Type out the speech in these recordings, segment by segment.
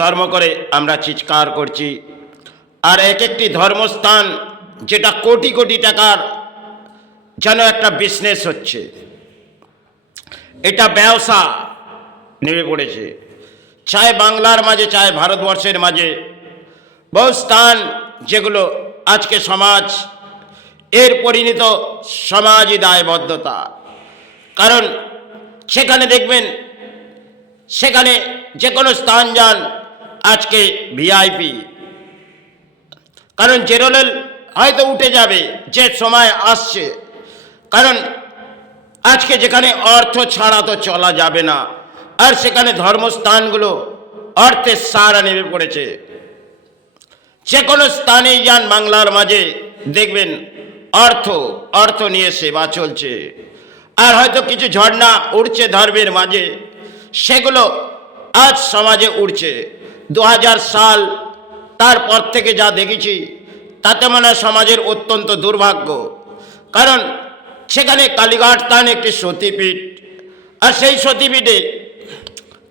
ধর্ম করে আমরা চিৎকার করছি, আর এক একটি ধর্মস্থান যেটা কোটি কোটি টাকার যেন একটা বিজনেস হচ্ছে, এটা ব্যবসা নেমে পড়েছে। চায় বাংলার মাঝে চায় ভারতবর্ষের মাঝে বহু স্থান যেগুলো আজকে সমাজ এর পরিণত সমাজই দায়বদ্ধতা। কারণ সেখানে দেখবেন, সেখানে যে কোনো স্থান যান আজকে ভিআইপি, কারণ জেনারেল হয়তো উঠে যাবে যে সময় আসছে, কারণ আজকে যেখানে অর্থ ছাড়া তো চলা যাবে না, আর সেখানে ধর্মস্থানগুলো অর্থের সাহারা নেমে পড়েছে। যে কোনো স্থানেই যান বাংলার মাঝে দেখবেন অর্থ নিয়ে সেবা চলছে। আর হয়তো কিছু ঝর্ণা উঠছে ধর্মের মাঝে, সেগুলো আজ সমাজে উঠছে। 2000 সাল তারপর থেকে যা দেখেছি তাতে মনে হয় সমাজের অত্যন্ত দুর্ভাগ্য। কারণ সেখানে কালীঘাট স্থান একটি সতীপীঠ, আর সেই সতীপীঠে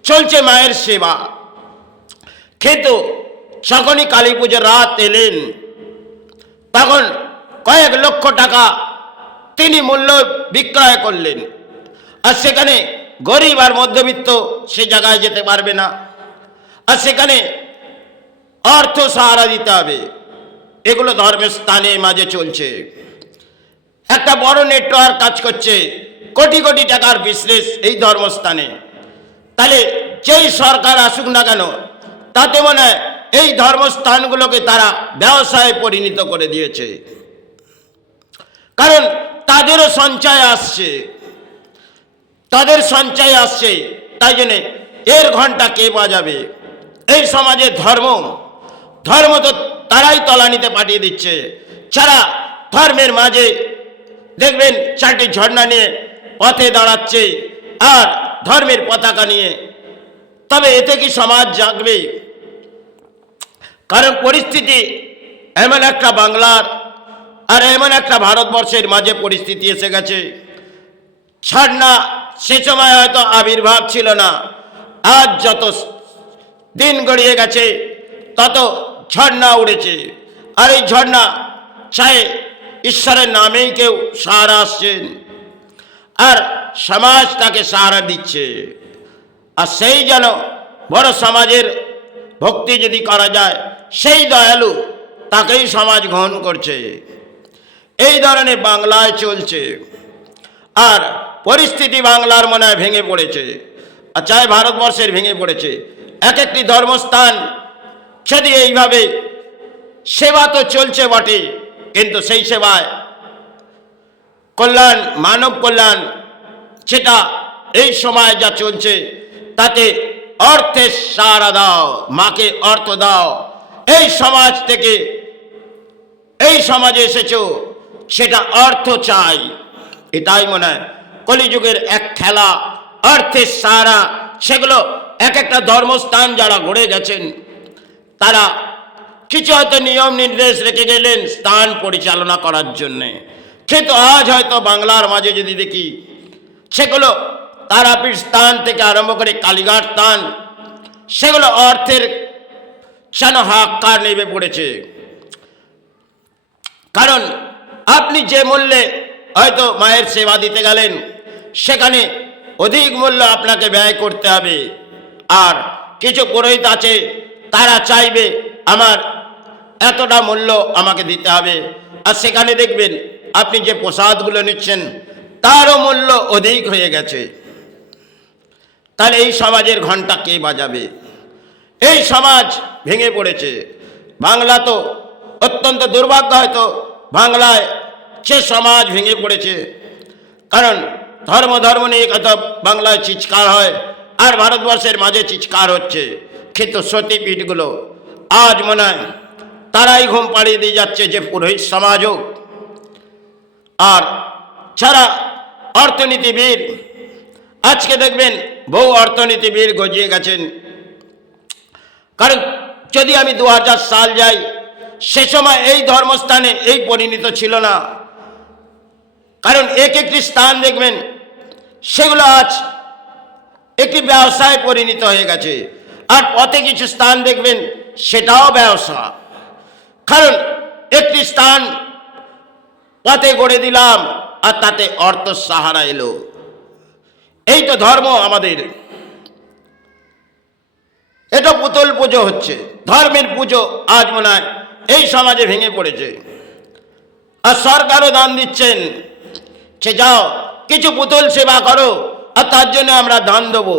চলছে মায়ের সেবা। কিন্তু যখনই কালী পুজোর রাত এলেন, তখন কয়েক লক্ষ টাকা তিনি মূল্য বিক্রয় করলেন, আর সেখানে গরিব আর মধ্যবিত্ত সে জায়গায় যেতে পারবে না, আর সেখানে অর্থ সাহারা দিতে হবে। এগুলো ধর্মের স্থানের মাঝে চলছে। একটা বড় নেটওয়ার্ক কাজ করছে, কোটি কোটি টাকার বিজনেস এই ধর্মস্থানে। তাহলে যেই সরকার আসুক না কেন, তাতে মনে হয় এই ধর্মস্থানগুলোকে তারা ব্যবসায় পরিণত করে দিয়েছে। কারণ তাদেরও সঞ্চয় আসছে, তাই জন্যে এর ঘন্টা কে বাজাবে? এই সমাজে ধর্ম তো তারাই তলানিতে পাঠিয়ে দিচ্ছে। যারা ধর্মের মাঝে দেখবেন 4টি ঝর্ণা নিয়ে পথে দাঁড়াচ্ছে আর ধর্মের পতাকা নিয়ে, তবে এতে কি সমাজ জাগবে? কারণ পরিস্থিতি এমন একটা বাংলার আর এমন একটা ভারতবর্ষের মাঝে পরিস্থিতি এসে গেছে। ঝর্ণা সে সময় হয়তো আবির্ভাব ছিল না, আজ যত দিন গড়িয়ে গেছে তত ঝর্ণা উড়েছে। আর এই ঝর্ণা চায় ঈশ্বরের নামেই কেউ সাহারা আসছেন, আর সমাজ তাকে সাহারা দিচ্ছে। আর সেই যেন বড় সমাজের ভক্তি যদি করা যায়, সেই দয়ালু তাকেই সমাজ গ্রহণ করছে। এই ধরনের বাংলায় চলছে, আর পরিস্থিতি বাংলার মনে হয় ভেঙে পড়েছে, আর চাই ভারতবর্ষের ভেঙে পড়েছে। এক একটি ধর্মস্থান যদি এইভাবে সেবা তো চলছে বটে, কিন্তু সেই সেবায় কল্যাণ, মানব কল্যাণ, সেটা এই সময় যা চলছে তাতে অর্থের সাহারা দাও, মাকে অর্থ দাও। এই সমাজ থেকে এই সমাজে এসেছো, সেটা অর্থ চাই। এটাই মনে হয় কলিযুগের এক খেলা, অর্থের সাহারা। সেগুলো এক একটা ধর্মস্থান যারা গড়ে গেছেন, তারা কিছু হয়তো নিয়ম নির্দেশ রেখে গেলেন স্থান পরিচালনা করার জন্যে। কিন্তু আজ হয়তো বাংলার মাঝে যদি দেখি, সেগুলো তারাপীঠ স্থান থেকে আরম্ভ করে কালীঘাট স্থান, সেগুলো অর্থের যেন হাহাকার নেমে পড়েছে। কারণ আপনি যে মূল্যে হয়তো মায়ের সেবা দিতে গেলেন, সেখানে অধিক মূল্য আপনাকে ব্যয় করতে হবে। আর কিছু পুরোহিত আছে, তারা চাইবে আমার এতটা মূল্য আমাকে দিতে হবে, আর সেখানে দেখবেন আপনি যে প্রসাদগুলো নিচ্ছেন তারও মূল্য অধিক হয়ে গেছে। তাহলে এই সমাজের ঘন্টা কে বাজাবে? এই সমাজ ভেঙে পড়েছে। বাংলা তো অত্যন্ত দুর্ভাগ্য, হয়তো বাংলায় সে সমাজ ভেঙে পড়েছে। কারণ ধর্ম নিয়ে কথা বাংলায় চিৎকার হয়, আর ভারতবর্ষের মাঝে চিৎকার হচ্ছে। কিন্তু সতীপীঠগুলো আজ মনে হয় তারাই ঘুম পাড়িয়ে দিয়ে যাচ্ছে, যে পুরোহিত সমাজ হোক আর যারা অর্থনীতিবিদ। আজকে দেখবেন বহু অর্থনীতিবিদ গজিয়ে গেছেন। কারণ যদি আমি 2000 সাল যাই, সে সময় এই ধর্মস্থানে এই পরিণত ছিল না। কারণ এক একটি স্থান দেখবেন সেগুলো আজ একটি ব্যবসায় পরিণত হয়ে গেছে। আর পথে কিছু স্থান দেখবেন সেটাও ব্যবসা। কারণ একটি স্থান পথে গড়ে দিলাম আর তাতে অর্থ সাহারা এলো। এই তো ধর্ম আমাদের। এটা পুতুল পুজো হচ্ছে, ধর্মের পুজো আজ মনে হয় এই সমাজে ভেঙে পড়েছে। আর সরকারও দান দিচ্ছেন, সে যাও কিছু পুতুল সেবা করো আর তার জন্য আমরা দান দেবো,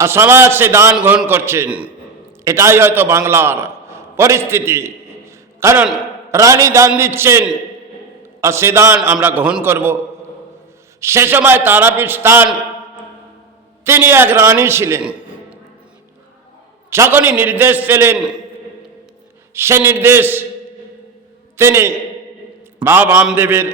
আর সমাজ সে দান গ্রহণ করছেন। এটাই হয়তো বাংলার পরিস্থিতি। কারণ রানী দান দিচ্ছেন আর সে দান আমরা গ্রহণ করব। সে সময় তারাপীঠ স্থান, তিনি এক রানী ছিলেন। যখনই নির্দেশ পেলেন, সে নির্দেশ তিনি বাবা বামদেবের